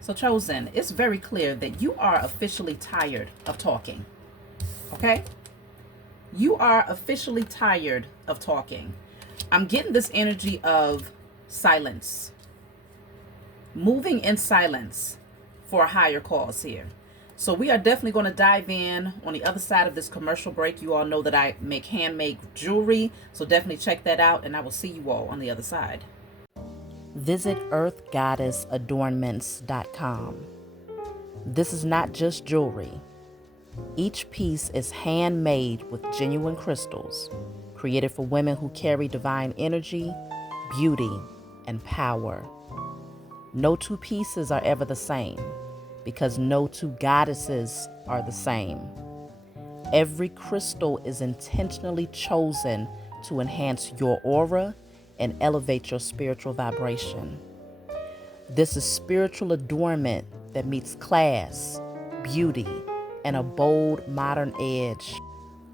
So chosen, it's very clear that you are officially tired of talking. Okay? You are officially tired of talking. I'm getting this energy of silence, moving in silence for a higher cause here. So we are definitely going to dive in on the other side of this commercial break. You all know that I make handmade jewelry, so definitely check that out, and I will see you all on the other side. Visit earthgoddessadornments.com. This is not just jewelry. Each piece is handmade with genuine crystals, created for women who carry divine energy, beauty, and power. No two pieces are ever the same, because no two goddesses are the same. Every crystal is intentionally chosen to enhance your aura and elevate your spiritual vibration. This is spiritual adornment that meets class, beauty, and a bold modern edge,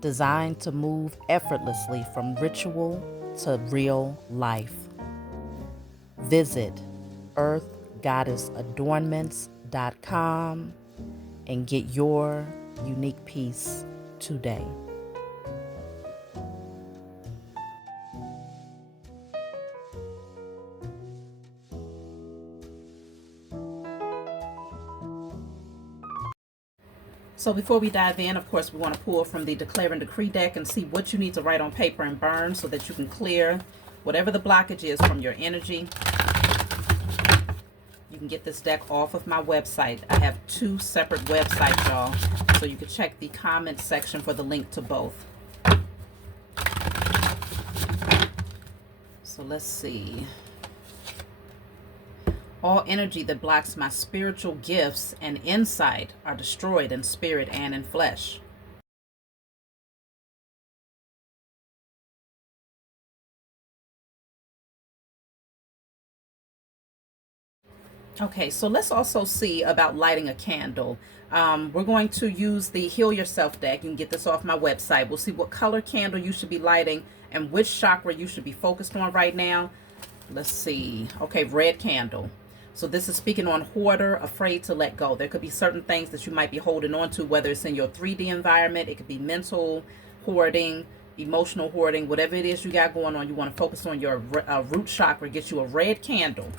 designed to move effortlessly from ritual to real life. Visit earthgoddessadornments.com and get your unique piece today. So before we dive in, of course, we want to pull from the Declare and Decree deck and see what you need to write on paper and burn so that you can clear whatever the blockage is from your energy. You can get this deck off of my website. I have 2 separate websites, y'all, so you can check the comment section for the link to both. So let's see. All energy that blocks my spiritual gifts and insight are destroyed in spirit and in flesh. Okay, so let's also see about lighting a candle. We're going to use the Heal Yourself deck. You can get this off my website. We'll see what color candle you should be lighting and which chakra you should be focused on right now. Let's see. Okay, red candle. So this is speaking on hoarder, afraid to let go. There could be certain things that you might be holding on to, whether it's in your 3D environment. It could be mental hoarding, emotional hoarding, whatever it is you got going on. You want to focus on your root chakra. Get you a red candle.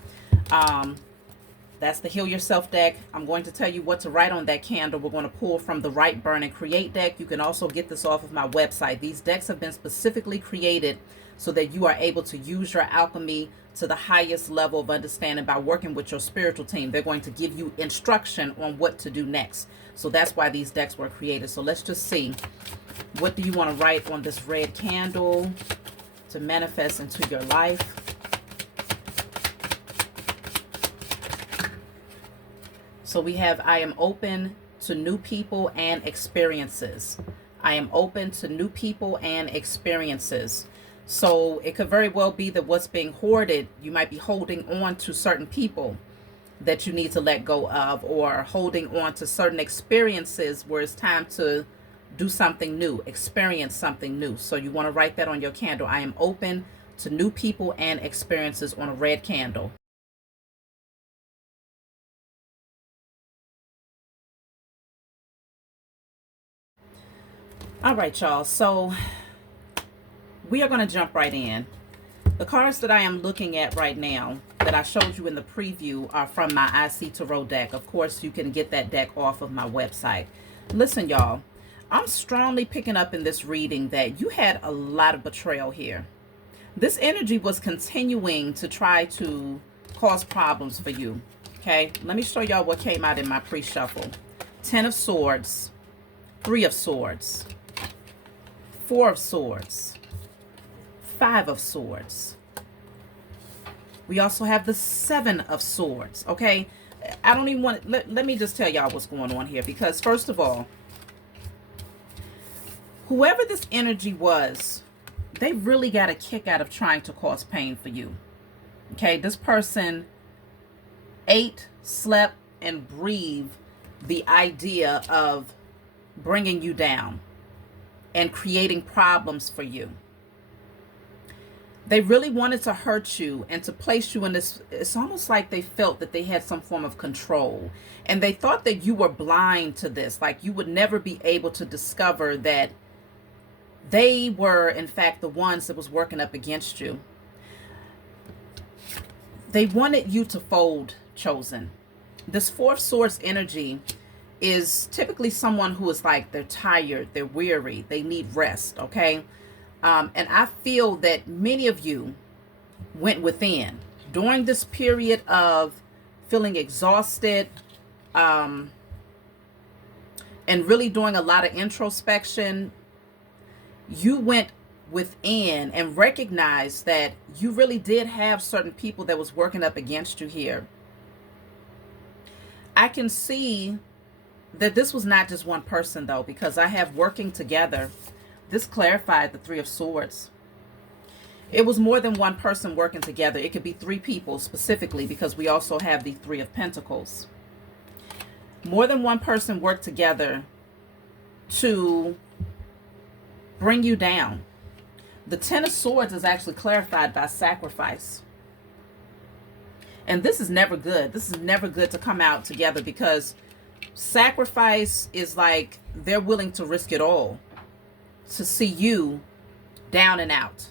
That's the Heal Yourself deck. I'm going to tell you what to write on that candle. We're going to pull from the Write, Burn, and Create deck. You can also get this off of my website. These decks have been specifically created so that you are able to use your alchemy to the highest level of understanding by working with your spiritual team. They're going to give you instruction on what to do next. So that's why these decks were created. So let's just see. What do you want to write on this red candle to manifest into your life? So we have, I am open to new people and experiences. I am open to new people and experiences. So it could very well be that what's being hoarded, you might be holding on to certain people that you need to let go of, or holding on to certain experiences where it's time to do something new, experience something new. So you want to write that on your candle. I am open to new people and experiences on a red candle. All right, y'all. So we are going to jump right in. The cards that I am looking at right now that I showed you in the preview are from my IC Tarot deck. Of course, you can get that deck off of my website. Listen, y'all, I'm strongly picking up in this reading that you had a lot of betrayal here. This energy was continuing to try to cause problems for you. Okay, let me show y'all what came out in my pre-shuffle. 10 of Swords, 3 of Swords, 4 of Swords, 5 of Swords. We also have the 7 of Swords, okay? I don't even want, let me just tell y'all what's going on here, because first of all, whoever this energy was, they really got a kick out of trying to cause pain for you, okay? This person ate, slept, and breathed the idea of bringing you down and creating problems for you. They really wanted to hurt you and to place you in this. It's almost like they felt that they had some form of control. And they thought that you were blind to this. Like you would never be able to discover that they were, in fact, the ones that was working up against you. They wanted you to fold, chosen. This Fourth Swords energy is typically someone who is like, they're tired, they're weary, they need rest, okay? And I feel that many of you went within during this period of feeling exhausted, and really doing a lot of introspection. You went within and recognized that you really did have certain people that was working up against you here. I can see that this was not just one person though, because I have working together. This clarified the Three of Swords. It was more than one person working together. It could be three people specifically, because we also have the Three of Pentacles. More than one person worked together to bring you down. The Ten of Swords is actually clarified by sacrifice. And this is never good. This is never good to come out together, because sacrifice is like they're willing to risk it all to see you down and out.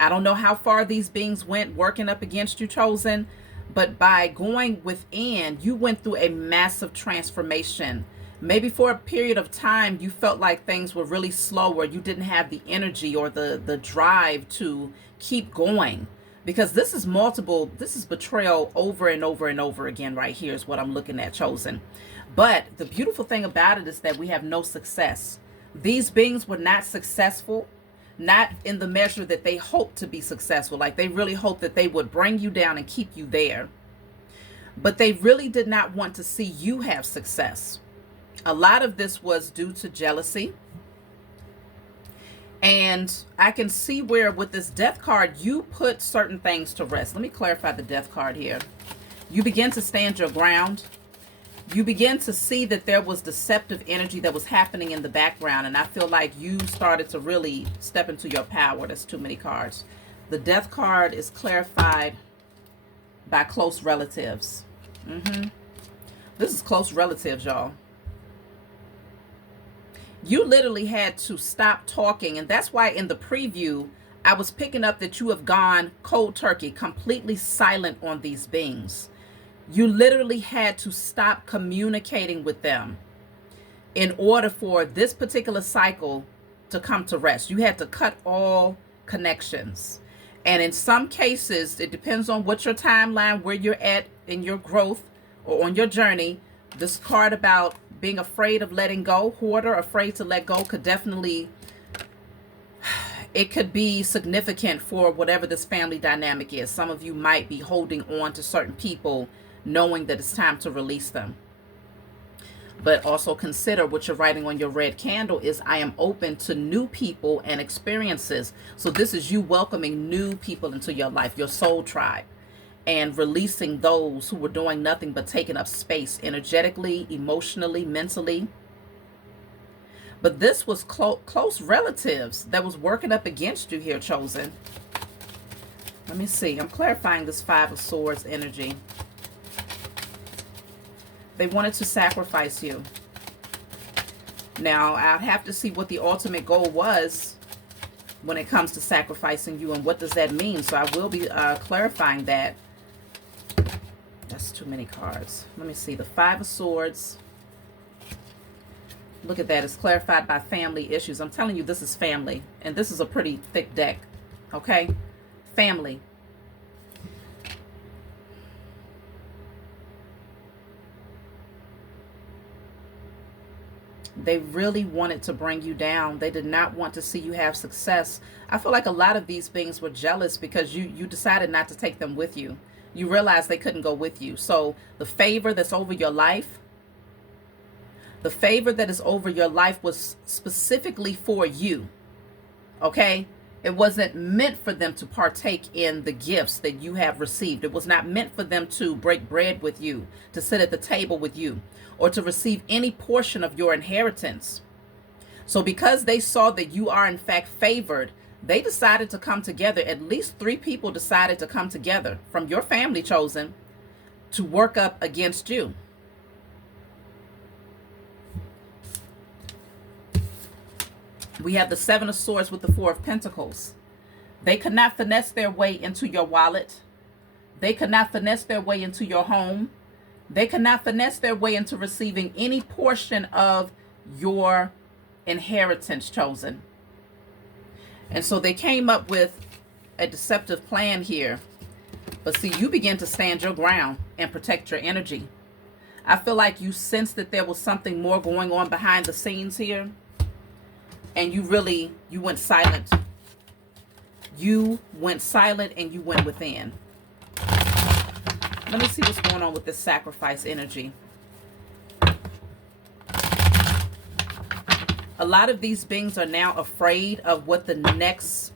I don't know how far these beings went working up against you, chosen, but by going within, you went through a massive transformation. Maybe for a period of time, you felt like things were really slow, or you didn't have the energy or the drive to keep going. Because this is multiple, this is betrayal over and over and over again right here is what I'm looking at, chosen. But the beautiful thing about it is that we have no success. These beings were not successful, not in the measure that they hoped to be successful. Like they really hoped that they would bring you down and keep you there. But they really did not want to see you have success. A lot of this was due to jealousy. And I can see where with this Death card, you put certain things to rest. Let me clarify the Death card here. You begin to stand your ground. You begin to see that there was deceptive energy that was happening in the background. And I feel like you started to really step into your power. That's too many cards. The Death card is clarified by close relatives. This is close relatives, y'all. You literally had to stop talking. And that's why in the preview, I was picking up that you have gone cold turkey, completely silent on these beings. You literally had to stop communicating with them in order for this particular cycle to come to rest. You had to cut all connections. And in some cases, it depends on what your timeline, where you're at in your growth or on your journey. This card about being afraid of letting go, hoarder, afraid to let go, could definitely, it could be significant for whatever this family dynamic is. Some of you might be holding on to certain people, knowing that it's time to release them. But also consider what you're writing on your red candle is, I am open to new people and experiences. So this is you welcoming new people into your life, your soul tribe, and releasing those who were doing nothing but taking up space energetically, emotionally, mentally. But this was close relatives that was working up against you here, chosen. Let me see. I'm clarifying this Five of Swords energy. They wanted to sacrifice you. Now, I'll have to see what the ultimate goal was when it comes to sacrificing you, and what does that mean. So I will be clarifying that. That's too many cards. Let me see. The Five of Swords. Look at that. It's clarified by family issues. I'm telling you, this is family. And this is a pretty thick deck. Okay? Family. They really wanted to bring you down. They did not want to see you have success. I feel like a lot of these beings were jealous because you decided not to take them with you. You realized they couldn't go with you. So the favor that's over your life, the favor that is over your life was specifically for you. Okay? It wasn't meant for them to partake in the gifts that you have received. It was not meant for them to break bread with you, to sit at the table with you, or to receive any portion of your inheritance. So because they saw that you are in fact favored, They decided to come together. At least 3 people decided to come together from your family, chosen, to work up against you. We have the 7 of Swords with the 4 of Pentacles. They could not finesse their way into your wallet. They could not finesse their way into your home. They could not finesse their way into receiving any portion of your inheritance, chosen. And so they came up with a deceptive plan here. But see, you begin to stand your ground and protect your energy. I feel like you sensed that there was something more going on behind the scenes here. And you went silent. You went silent and you went within. Let me see what's going on with this sacrifice energy. A lot of these beings are now afraid of what the next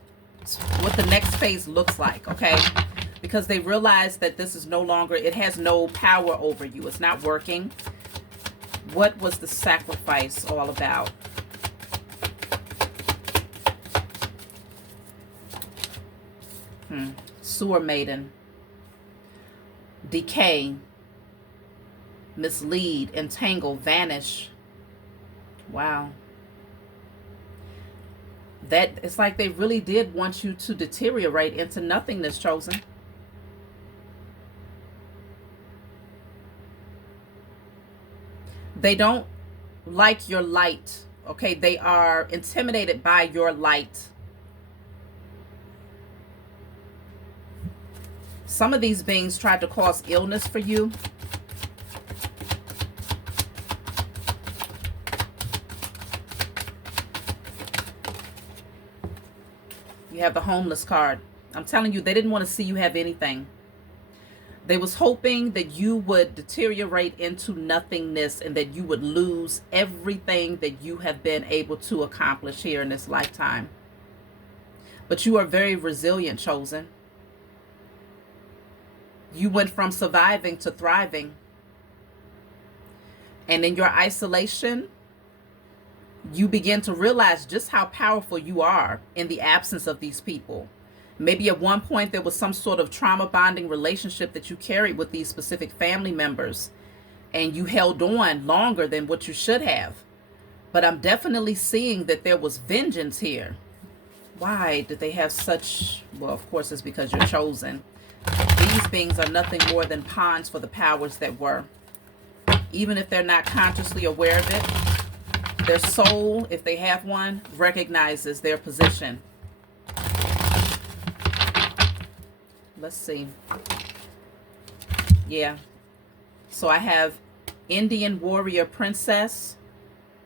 phase looks like, okay? Because they realize that this is no longer, it has no power over you. It's not working. What was the sacrifice all about? Sewer maiden. Decay. Mislead. Entangle. Vanish. Wow. That it's like they really did want you to deteriorate into nothingness, chosen. They don't like your light, okay? They are intimidated by your light. Some of these beings tried to cause illness for you. You have the homeless card. I'm telling you, they didn't want to see you have anything. They was hoping that you would deteriorate into nothingness and that you would lose everything that you have been able to accomplish here in this lifetime. But you are very resilient, chosen. You went from surviving to thriving. And in your isolation, you begin to realize just how powerful you are in the absence of these people. Maybe at one point there was some sort of trauma bonding relationship that you carried with these specific family members, and you held on longer than what you should have. But I'm definitely seeing that there was vengeance here. Why did they have such, well, of course it's because you're chosen. These beings are nothing more than pawns for the powers that were. Even if they're not consciously aware of it, their soul, if they have one, recognizes their position. Let's see. Yeah. So I have Indian warrior princess.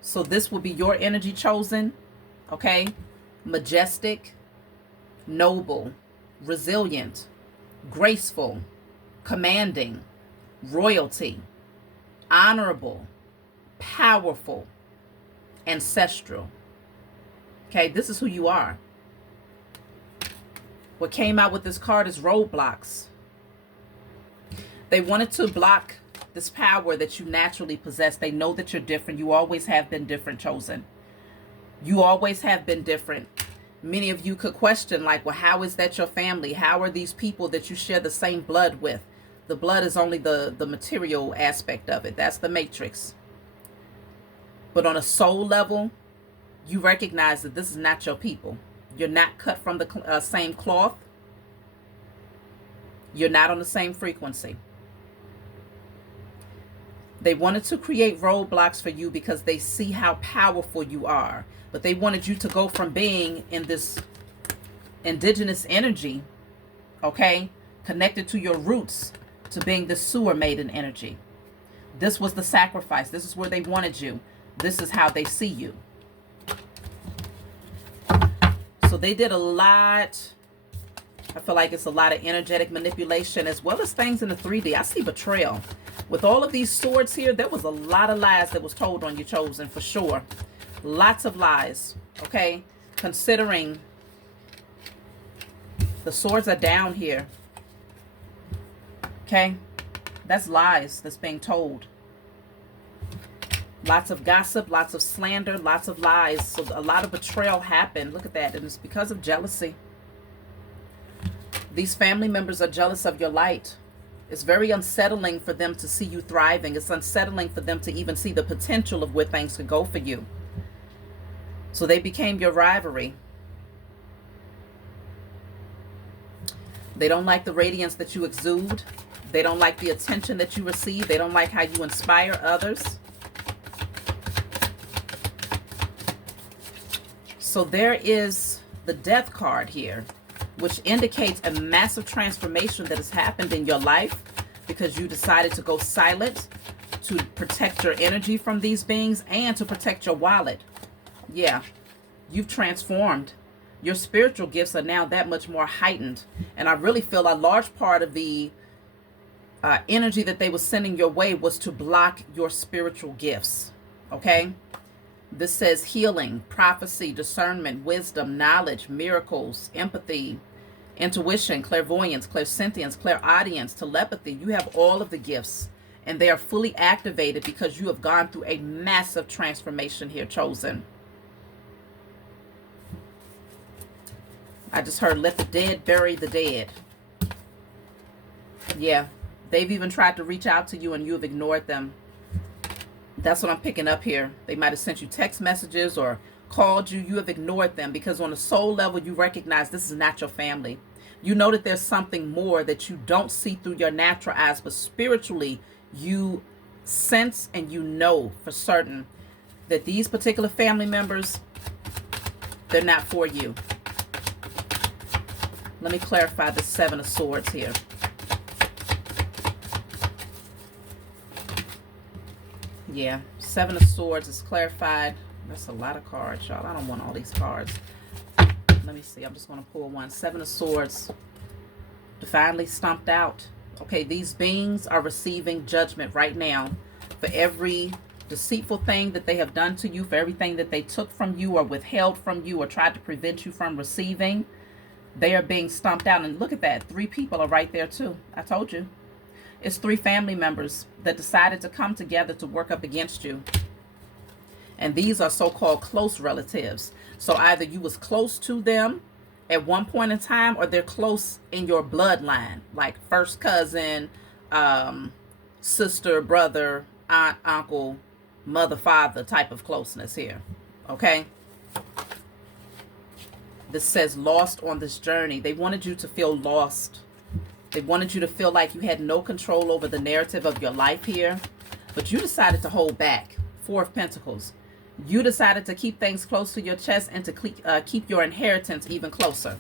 So this will be your energy, chosen. Okay. Majestic, noble, resilient, graceful, commanding, royalty, honorable, powerful, ancestral. Okay, this is who you are. What came out with this card is roadblocks. They wanted to block this power that you naturally possess. They know that you're different. You always have been different, chosen. You always have been different. Many of you could question, like, well, how is that your family? How are these people that you share the same blood with? The blood is only the material aspect of it. That's the matrix. But on a soul level, you recognize that this is not your people. You're not cut from the same cloth. You're not on the same frequency. They wanted to create roadblocks for you because they see how powerful you are. But they wanted you to go from being in this indigenous energy, okay, connected to your roots, to being the sewer maiden energy. This was the sacrifice. This is where they wanted you. This is how they see you. So they did a lot. I feel like it's a lot of energetic manipulation as well as things in the 3D. I see betrayal. With all of these swords here, there was a lot of lies that was told on you, chosen, for sure. Lots of lies, okay? Considering the swords are down here, okay? That's lies that's being told. Lots of gossip, lots of slander, lots of lies. So a lot of betrayal happened. Look at that. And it's because of jealousy. These family members are jealous of your light. It's very unsettling for them to see you thriving. It's unsettling for them to even see the potential of where things could go for you. So they became your rivalry. They don't like the radiance that you exude. They don't like the attention that you receive. They don't like how you inspire others. So there is the death card here, which indicates a massive transformation that has happened in your life because you decided to go silent to protect your energy from these beings and to protect your wallet. Yeah, you've transformed. Your spiritual gifts are now that much more heightened. And I really feel a large part of the energy that they were sending your way was to block your spiritual gifts. Okay? This says healing, prophecy, discernment, wisdom, knowledge, miracles, empathy, intuition, clairvoyance, clairsentience, clairaudience, telepathy. You have all of the gifts, and they are fully activated because you have gone through a massive transformation here, chosen. I just heard, let the dead bury the dead. Yeah, they've even tried to reach out to you and you have ignored them. That's what I'm picking up here. They might have sent you text messages or called you. You have ignored them because on a soul level, you recognize this is not your family. You know that there's something more that you don't see through your natural eyes, but spiritually, you sense and you know for certain that these particular family members, they're not for you. Let me clarify the Seven of Swords here. Yeah, Seven of Swords is clarified. That's a lot of cards, y'all. I don't want all these cards. Let me see. I'm just going to pull one. Seven of Swords. Divinely stomped out. Okay, these beings are receiving judgment right now for every deceitful thing that they have done to you, for everything that they took from you or withheld from you or tried to prevent you from receiving. They are being stomped out. And look at that. 3 people are right there too. I told you. It's 3 family members that decided to come together to work up against you. And these are so-called close relatives. So either you was close to them at one point in time, or they're close in your bloodline, like first cousin, sister, brother, aunt, uncle, mother, father type of closeness here. Okay? This says lost on this journey. They wanted you to feel lost. They wanted you to feel like you had no control over the narrative of your life here. But you decided to hold back. 4 of Pentacles. You decided to keep things close to your chest and to keep your inheritance even closer.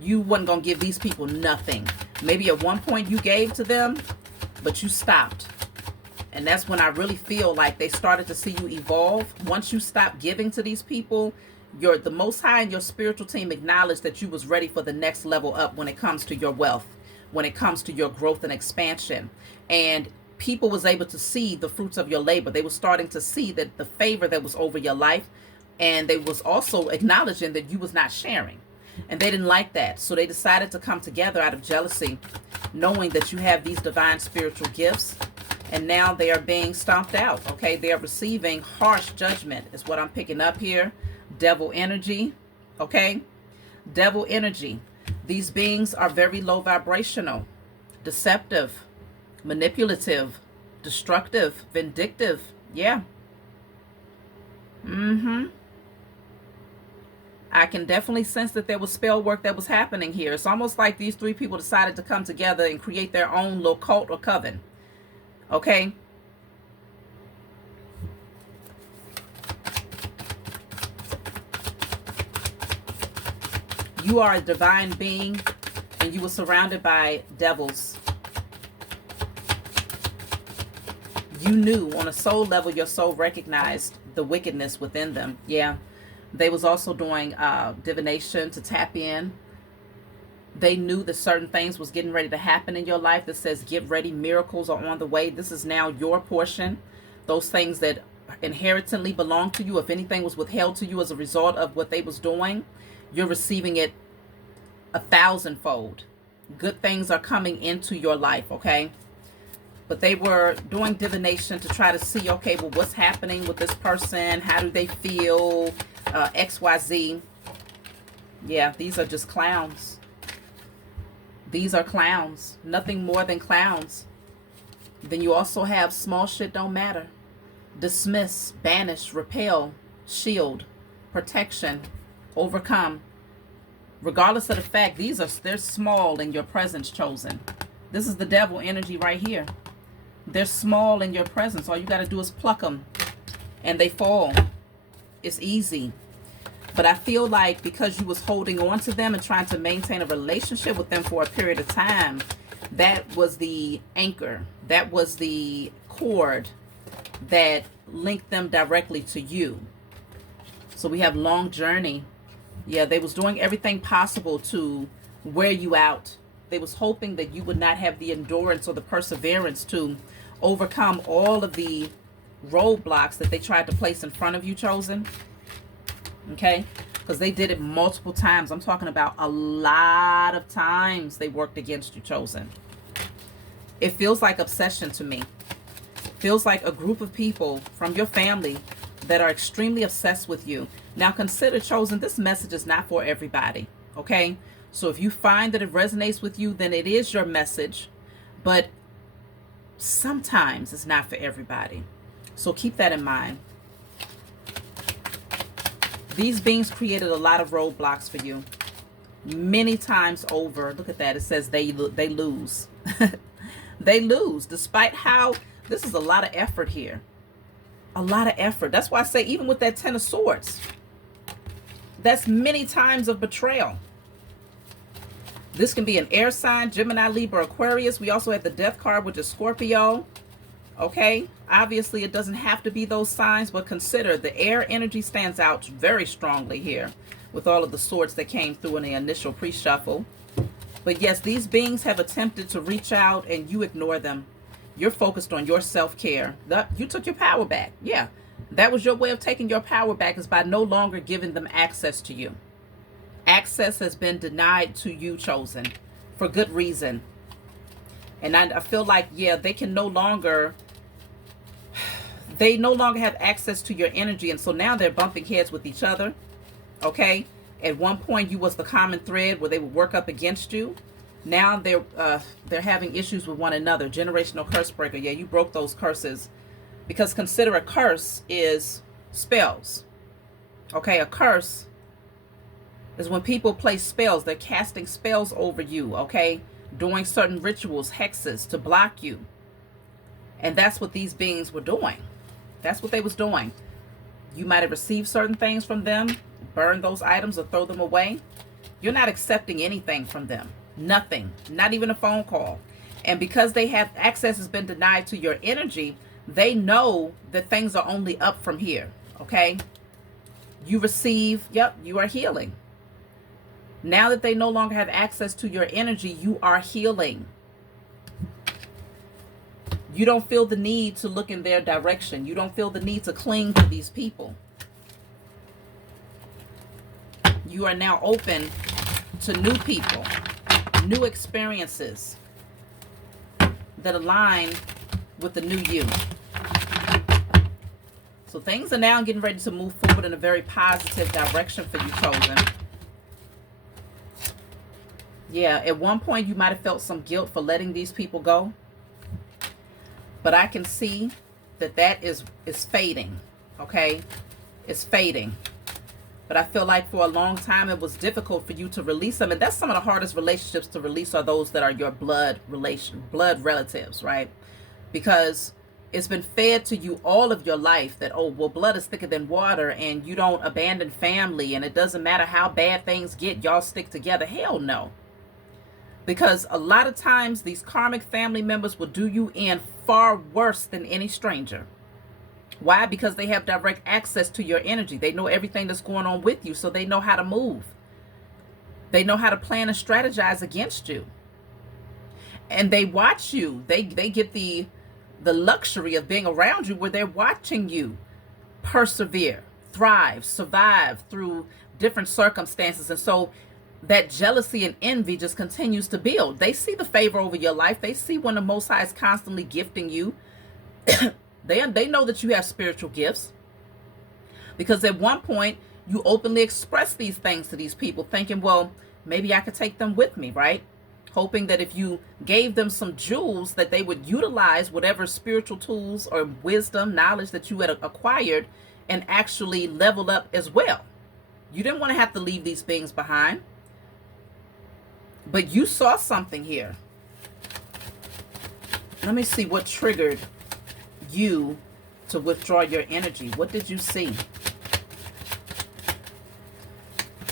You wasn't going to give these people nothing. Maybe at one point you gave to them, but you stopped. And that's when I really feel like they started to see you evolve. Once you stopped giving to these people, the Most High and your spiritual team acknowledged that you was ready for the next level up when it comes to your wealth, when it comes to your growth and expansion. And people was able to see the fruits of your labor. They were starting to see that the favor that was over your life, and they was also acknowledging that you was not sharing. And they didn't like that. So they decided to come together out of jealousy, knowing that you have these divine spiritual gifts. And now they are being stomped out. Okay, they are receiving harsh judgment is what I'm picking up here. Devil energy. Okay, devil energy. These beings are very low vibrational, deceptive, manipulative, destructive, vindictive. Yeah. I can definitely sense that there was spell work that was happening here. It's almost like these 3 people decided to come together and create their own little cult or coven. Okay? You are a divine being, and you were surrounded by devils. You knew on a soul level, your soul recognized the wickedness within them. Yeah. They was also doing divination to tap in. They knew that certain things was getting ready to happen in your life that says, get ready, miracles are on the way. This is now your portion. Those things that inherently belong to you, if anything was withheld to you as a result of what they was doing, you're receiving it 1,000-fold. Good things are coming into your life, okay? But they were doing divination to try to see, okay, well, what's happening with this person? How do they feel? XYZ. Yeah, these are just clowns. These are clowns. Nothing more than clowns. Then you also have small shit don't matter. Dismiss, banish, repel, shield, protection, overcome. Regardless of the fact, they're small in your presence, chosen. This is the devil energy right here. They're small in your presence. All you got to do is pluck them and they fall. It's easy. But I feel like because you was holding on to them and trying to maintain a relationship with them for a period of time, that was the anchor. That was the cord that linked them directly to you. So we have long journey. Yeah, they was doing everything possible to wear you out. They was hoping that you would not have the endurance or the perseverance to overcome all of the roadblocks that they tried to place in front of you, chosen. Okay? Because they did it multiple times. I'm talking about a lot of times they worked against you, chosen. It feels like obsession to me. Feels like a group of people from your family that are extremely obsessed with you. Now consider, chosen, this message is not for everybody. Okay? So if you find that it resonates with you, then it is your message. But sometimes it's not for everybody. So keep that in mind. These beings created a lot of roadblocks for you. Many times over. Look at that. It says they lose. They lose. Despite how, this is a lot of effort here. A lot of effort. That's why I say even with that 10 of Swords, that's many times of betrayal. This can be an air sign, Gemini, Libra, Aquarius. We also have the death card, which is Scorpio. Okay, obviously it doesn't have to be those signs, but consider the air energy stands out very strongly here with all of the swords that came through in the initial pre-shuffle. But yes, these beings have attempted to reach out and you ignore them. You're focused on your self-care. You took your power back. Yeah, that was your way of taking your power back, is by no longer giving them access to you. Access has been denied to you, chosen, for good reason. And I feel like, yeah, they no longer have access to your energy. And so now they're bumping heads with each other. Okay. At one point you was the common thread where they would work up against you. Now they're having issues with one another. Generational curse breaker. Yeah, you broke those curses. Because consider a curse is spells. Okay. A curse is when people place spells. They're casting spells over you. Okay. Doing certain rituals, hexes to block you. And that's what these beings were doing. That's what they was doing. You might have received certain things from them, burn those items or throw them away. You're not accepting anything from them. Nothing. Not even a phone call. And because they have access has been denied to your energy, they know that things are only up from here. Okay? You receive, yep, you are healing. Now that they no longer have access to your energy, you are healing. You don't feel the need to look in their direction. You don't feel the need to cling to these people. You are now open to new people, new experiences that align with the new you. So things are now getting ready to move forward in a very positive direction for you, chosen. Yeah, at one point you might have felt some guilt for letting these people go. But I can see that is fading, okay? It's fading. But I feel like for a long time it was difficult for you to release them. And that's some of the hardest relationships to release, are those that are your blood relatives, right? Because it's been fed to you all of your life that, oh, well, blood is thicker than water and you don't abandon family and it doesn't matter how bad things get, y'all stick together. Hell no. Because a lot of times these karmic family members will do you in far worse than any stranger. Why? Because they have direct access to your energy. They know everything that's going on with you, so they know how to move. They know how to plan and strategize against you. And they watch you. They get the luxury of being around you where they're watching you persevere, thrive, survive through different circumstances. And so that jealousy and envy just continues to build. They see the favor over your life. They see when the Most High is constantly gifting you. They know that you have spiritual gifts, because at one point you openly express these things to these people, thinking, well, maybe I could take them with me, right? Hoping that if you gave them some jewels, that they would utilize whatever spiritual tools or wisdom, knowledge that you had acquired and actually level up as well. You didn't want to have to leave these beings behind. But you saw something here. Let me see what triggered you to withdraw your energy. What did you see?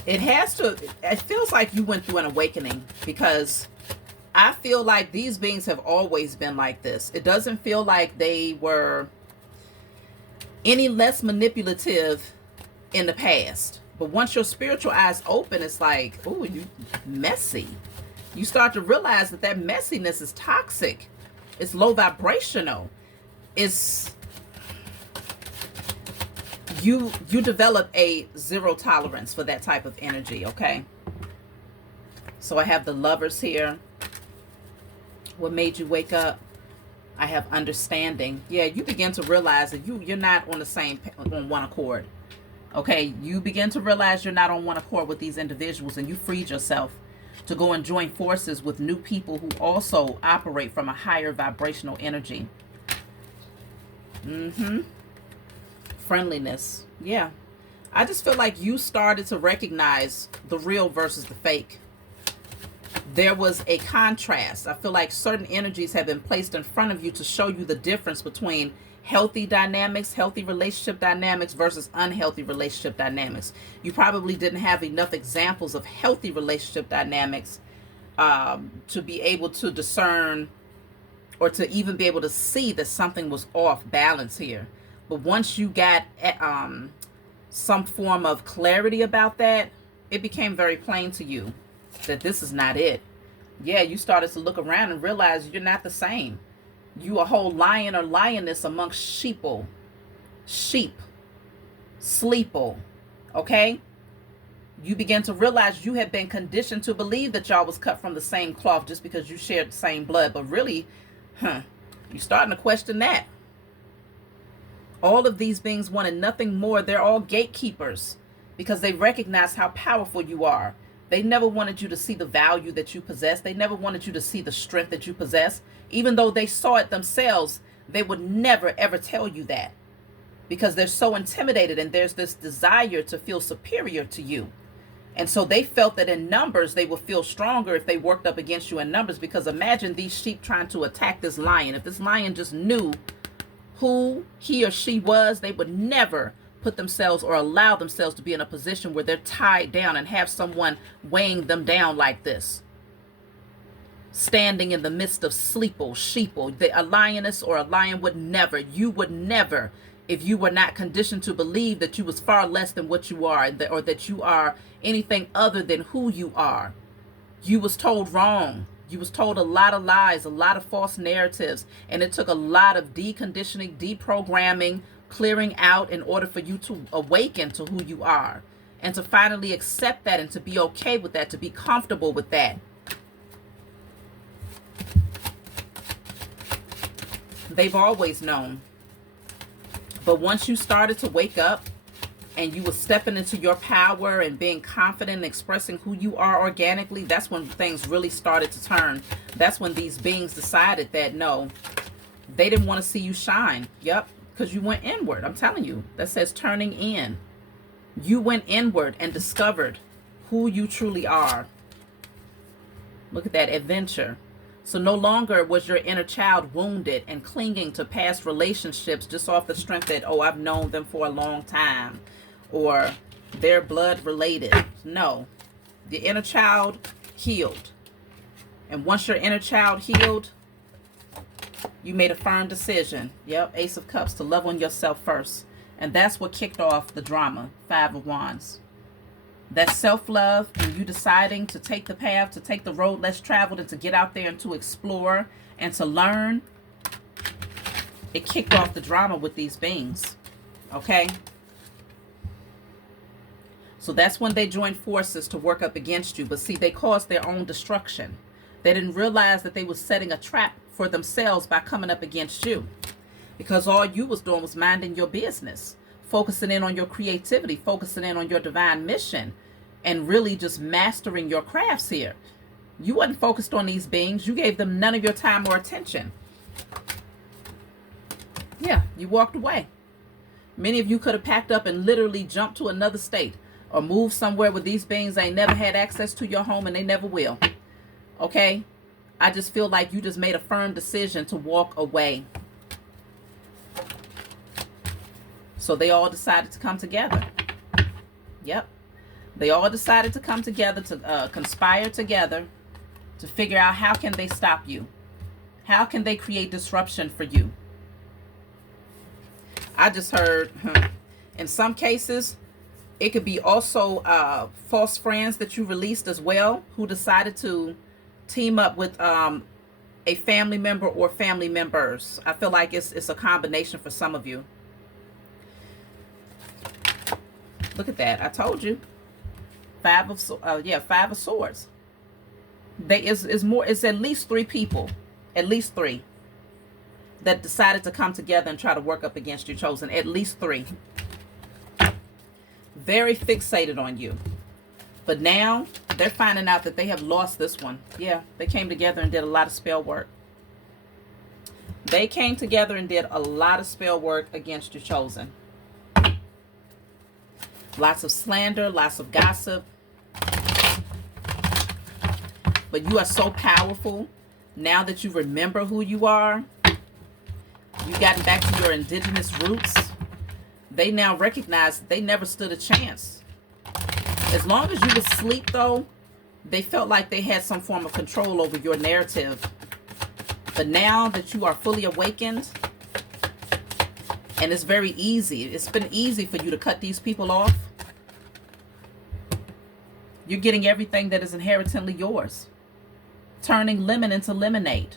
It feels like you went through an awakening, because I feel like these beings have always been like this. It doesn't feel like they were any less manipulative in the past. But once your spiritual eyes open, it's like, oh, you messy. You start to realize that that messiness is toxic. It's low vibrational. It's you develop a zero tolerance for that type of energy, okay? So I have the Lovers here. What made you wake up? I have understanding. Yeah, you begin to realize that you're not on one accord. Okay, you begin to realize you're not on one accord with these individuals, and you freed yourself to go and join forces with new people who also operate from a higher vibrational energy. Friendliness. Yeah. I just feel like you started to recognize the real versus the fake. There was a contrast. I feel like certain energies have been placed in front of you to show you the difference between healthy dynamics, healthy relationship dynamics versus unhealthy relationship dynamics. You probably didn't have enough examples of healthy relationship dynamics to be able to discern, or to even be able to see that something was off balance here. But once you got some form of clarity about that, it became very plain to you that this is not it. Yeah, you started to look around and realize you're not the same. You a whole lion or lioness amongst sheeple, sheep, sleeple, okay? You begin to realize you had been conditioned to believe that y'all was cut from the same cloth just because you shared the same blood. But really, you're starting to question that. All of these beings wanted nothing more. They're all gatekeepers because they recognize how powerful you are. They never wanted you to see the value that you possess. They never wanted you to see the strength that you possess. Even though they saw it themselves, they would never, ever tell you that, because they're so intimidated, and there's this desire to feel superior to you. And so they felt that in numbers, they would feel stronger if they worked up against you in numbers, because imagine these sheep trying to attack this lion. If this lion just knew who he or she was, they would never put themselves or allow themselves to be in a position where they're tied down and have someone weighing them down like this, standing in the midst of sleeple, sheeple. A lioness or a lion would never, you would never, if you were not conditioned to believe that you was far less than what you are, or that you are anything other than who you are. You was told wrong. You was told a lot of lies, a lot of false narratives, and it took a lot of deconditioning, deprogramming, clearing out in order for you to awaken to who you are, and to finally accept that, and to be okay with that, to be comfortable with that. They've always known. But once you started to wake up and you were stepping into your power and being confident and expressing who you are organically, that's when things really started to turn. That's when these beings decided that no, they didn't want to see you shine. Yep, because you went inward. I'm telling you, that says turning in. You went inward and discovered who you truly are. Look at that adventure. So no longer was your inner child wounded and clinging to past relationships just off the strength that, oh, I've known them for a long time, or they're blood related. No, the inner child healed. And once your inner child healed, you made a firm decision. Yep, Ace of Cups, to love on yourself first. And that's what kicked off the drama, 5 of Wands. That self-love, and you deciding to take the path, to take the road less traveled, and to get out there and to explore and to learn, it kicked off the drama with these beings. Okay? So that's when they joined forces to work up against you. But see, they caused their own destruction. They didn't realize that they were setting a trap for themselves by coming up against you, because all you was doing was minding your business, focusing in on your creativity, focusing in on your divine mission, and really just mastering your crafts here. You wasn't focused on these beings. You gave them none of your time or attention. Yeah, you walked away. Many of you could have packed up and literally jumped to another state or moved somewhere where these beings ain't never had access to your home and they never will. Okay? I just feel like you just made a firm decision to walk away. So they all decided to come together. Yep. They all decided to come together, to conspire together to figure out how can they stop you. How can they create disruption for you? I just heard, in some cases, it could be also false friends that you released as well, who decided to team up with a family member or family members. I feel like it's a combination for some of you. Look at that. I told you. Five of Swords. It's at least 3 people. At least 3. That decided to come together and try to work up against you, chosen. At least 3. Very fixated on you. But now they're finding out that they have lost this one. Yeah, they came together and did a lot of spell work. They came together and did a lot of spell work against you, chosen. Lots of slander, lots of gossip. But you are so powerful now that you remember who you are. You've gotten back to your indigenous roots. They now recognize they never stood a chance. As long as you were asleep, though, they felt like they had some form of control over your narrative. But now that you are fully awakened, and it's very easy. It's been easy for you to cut these people off. You're getting everything that is inherently yours. Turning lemon into lemonade.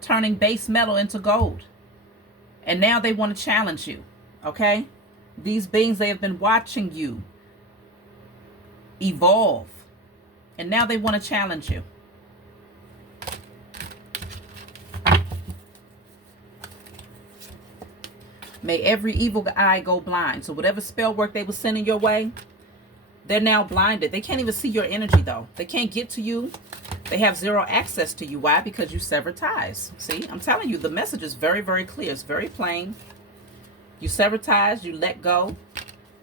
Turning base metal into gold. And now they want to challenge you. Okay? These beings, they have been watching you evolve. And now they want to challenge you. May every evil eye go blind. So whatever spell work they were sending your way, they're now blinded. They can't even see your energy, though. They can't get to you. They have 0 access to you. Why? Because you severed ties. See, I'm telling you, the message is very, very clear. It's very plain. You severed ties. You let go.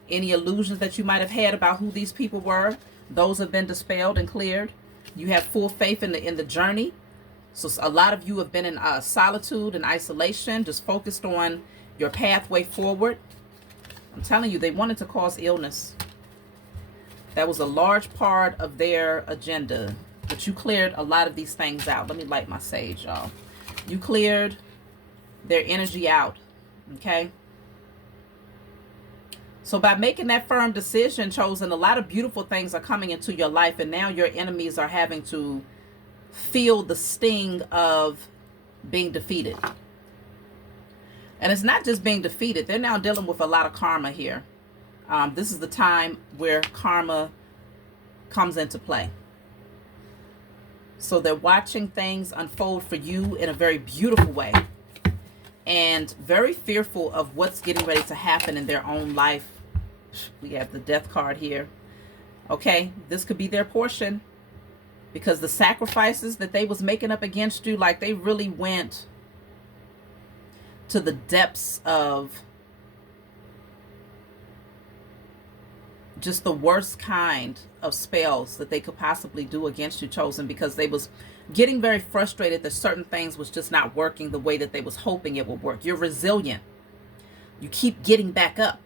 Any illusions that you might have had about who these people were, those have been dispelled and cleared. You have full faith in the journey. So a lot of you have been in solitude and isolation, just focused on your pathway forward. I'm telling you, they wanted to cause illness. That was a large part of their agenda. But you cleared a lot of these things out. Let me light my sage, y'all. You cleared their energy out. Okay? So by making that firm decision, chosen, a lot of beautiful things are coming into your life. And now your enemies are having to feel the sting of being defeated. And it's not just being defeated. They're now dealing with a lot of karma here. This is the time where karma comes into play. So they're watching things unfold for you in a very beautiful way. And very fearful of what's getting ready to happen in their own life. We have the death card here. Okay, this could be their portion. Because the sacrifices that they was making up against you, like they really went to the depths of just the worst kind of spells that they could possibly do against you, chosen, because they was getting very frustrated that certain things was just not working the way that they was hoping it would work. You're resilient. You keep getting back up.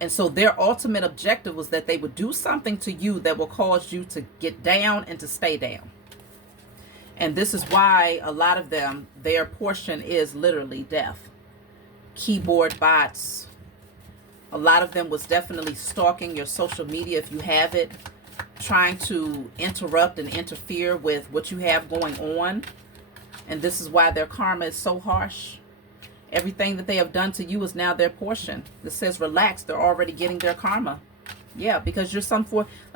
And so their ultimate objective was that they would do something to you that will cause you to get down and to stay down. And this is why a lot of them, their portion is literally death. Keyboard bots. A lot of them was definitely stalking your social media if you have it. Trying to interrupt and interfere with what you have going on. And this is why their karma is so harsh. Everything that they have done to you is now their portion. This says relax. They're already getting their karma. Yeah, because you're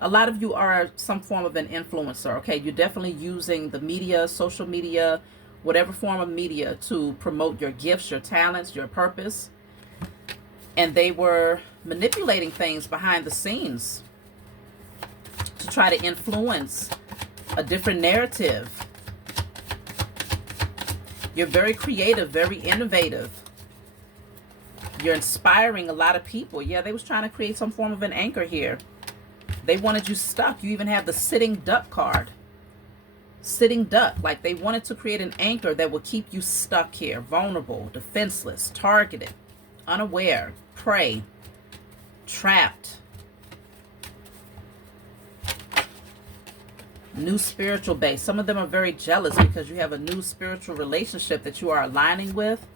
a lot of you are some form of an influencer, okay? You're definitely using the media, social media, whatever form of media to promote your gifts, your talents, your purpose. And they were manipulating things behind the scenes to try to influence a different narrative. You're very creative, very innovative. You're inspiring a lot of people. Yeah, they was trying to create some form of an anchor here. They wanted you stuck. You even have the sitting duck card. Sitting duck. Like they wanted to create an anchor that would keep you stuck here. Vulnerable, defenseless, targeted, unaware, prey, trapped. New spiritual base. Some of them are very jealous because you have a new spiritual relationship that you are aligning with.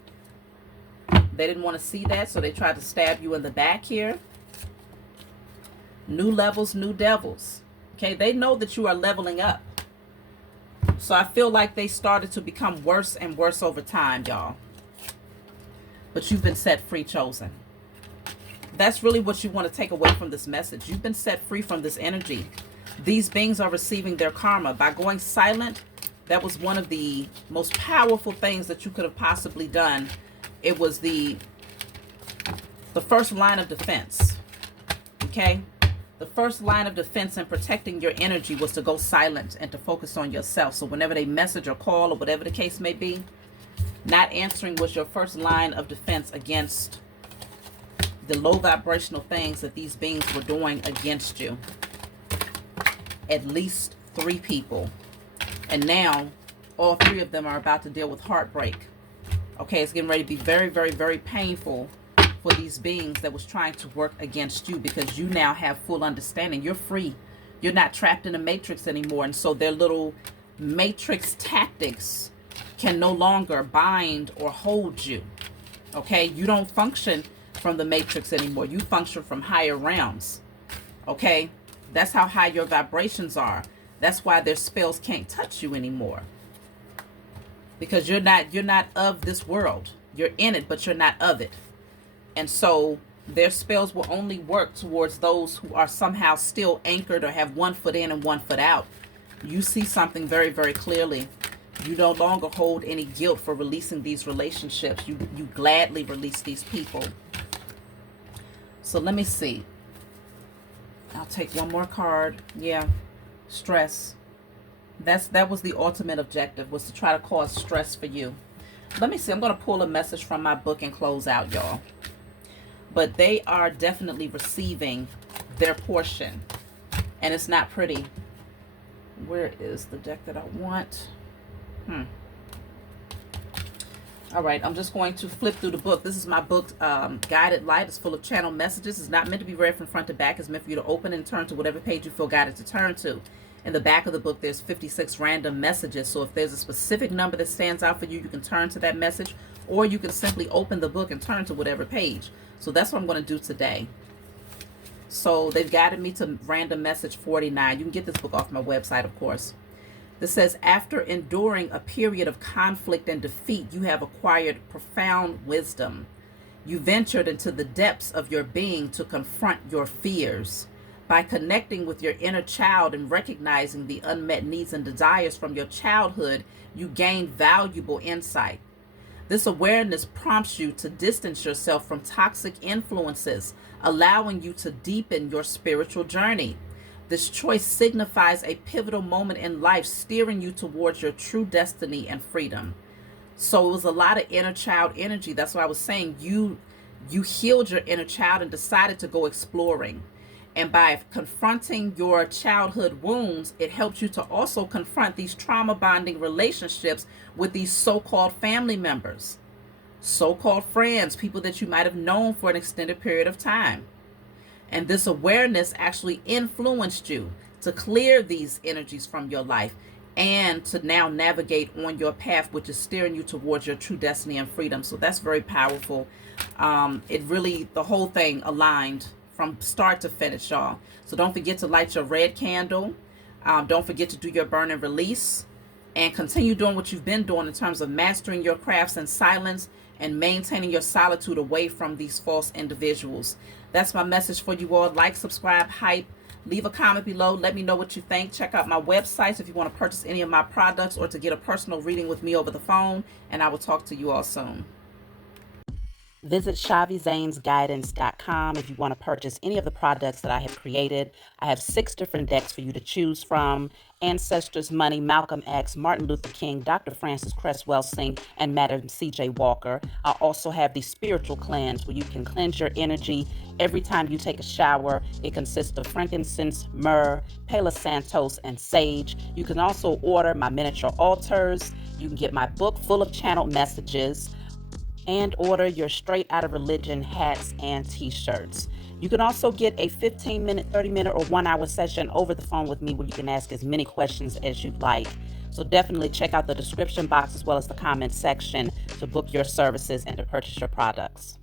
They didn't want to see that, so they tried to stab you in the back here. New levels, new devils. Okay, they know that you are leveling up. So I feel like they started to become worse and worse over time, y'all. But you've been set free, chosen. That's really what you want to take away from this message. You've been set free from this energy. These beings are receiving their karma. By going silent, that was one of the most powerful things that you could have possibly done. It was the first line of defense, okay? The first line of defense in protecting your energy was to go silent and to focus on yourself. So whenever they message or call or whatever the case may be, not answering was your first line of defense against the low vibrational things that these beings were doing against you. At least 3 people. And now all 3 of them are about to deal with heartbreak. Okay, it's getting ready to be very, very, very painful for these beings that was trying to work against you, because you now have full understanding. You're free. You're not trapped in a matrix anymore. And so their little matrix tactics can no longer bind or hold you. Okay, you don't function from the matrix anymore. You function from higher realms. Okay, that's how high your vibrations are. That's why their spells can't touch you anymore. Because you're not of this world. You're in it, but you're not of it. And so their spells will only work towards those who are somehow still anchored or have one foot in and one foot out. You see something very, very clearly. You no longer hold any guilt for releasing these relationships. You gladly release these people. So let me see. I'll take one more card. Yeah. Stress. That was the ultimate objective, was to try to cause stress for you. Let me see. I'm going to pull a message from my book and close out, y'all. But they are definitely receiving their portion. And it's not pretty. Where is the deck that I want? All right, I'm just going to flip through the book. This is my book, Guided Light. It's full of channel messages. It's not meant to be read from front to back. It's meant for you to open and turn to whatever page you feel guided to turn to. In the back of the book, there's 56 random messages. So if there's a specific number that stands out for you, you can turn to that message, or you can simply open the book and turn to whatever page. So that's what I'm going to do today. So they've guided me to random message 49. You can get this book off my website, of course. This says, after enduring a period of conflict and defeat, you have acquired profound wisdom. You ventured into the depths of your being to confront your fears. By connecting with your inner child and recognizing the unmet needs and desires from your childhood, you gain valuable insight. This awareness prompts you to distance yourself from toxic influences, allowing you to deepen your spiritual journey. This choice signifies a pivotal moment in life, steering you towards your true destiny and freedom. So it was a lot of inner child energy. That's what I was saying. You healed your inner child and decided to go exploring. And by confronting your childhood wounds, it helps you to also confront these trauma bonding relationships with these so-called family members, so-called friends, people that you might have known for an extended period of time. And this awareness actually influenced you to clear these energies from your life and to now navigate on your path, which is steering you towards your true destiny and freedom. So that's very powerful. It really, the whole thing aligned from start to finish, y'all. So don't forget to light your red candle. Don't forget to do your burn and release, and continue doing what you've been doing in terms of mastering your crafts in silence and maintaining your solitude away from these false individuals. That's my message for you all. Like, subscribe, hype. Leave a comment below. Let me know what you think. Check out my websites if you want to purchase any of my products or to get a personal reading with me over the phone. And I will talk to you all soon. Visit chhaviZanesGuidance.com if you want to purchase any of the products that I have created. I have 6 different decks for you to choose from: Ancestors Money, Malcolm X, Martin Luther King, Dr. Francis Cresswell Singh, and Madam C.J. Walker. I also have the Spiritual Cleanse, where you can cleanse your energy every time you take a shower. It consists of frankincense, myrrh, Palo Santos, and sage. You can also order my miniature altars. You can get my book full of channeled messages, and order your Straight Outta Religion hats and t-shirts. You can also get a 15-minute, 30-minute, or 1-hour session over the phone with me where you can ask as many questions as you'd like. So definitely check out the description box as well as the comment section to book your services and to purchase your products.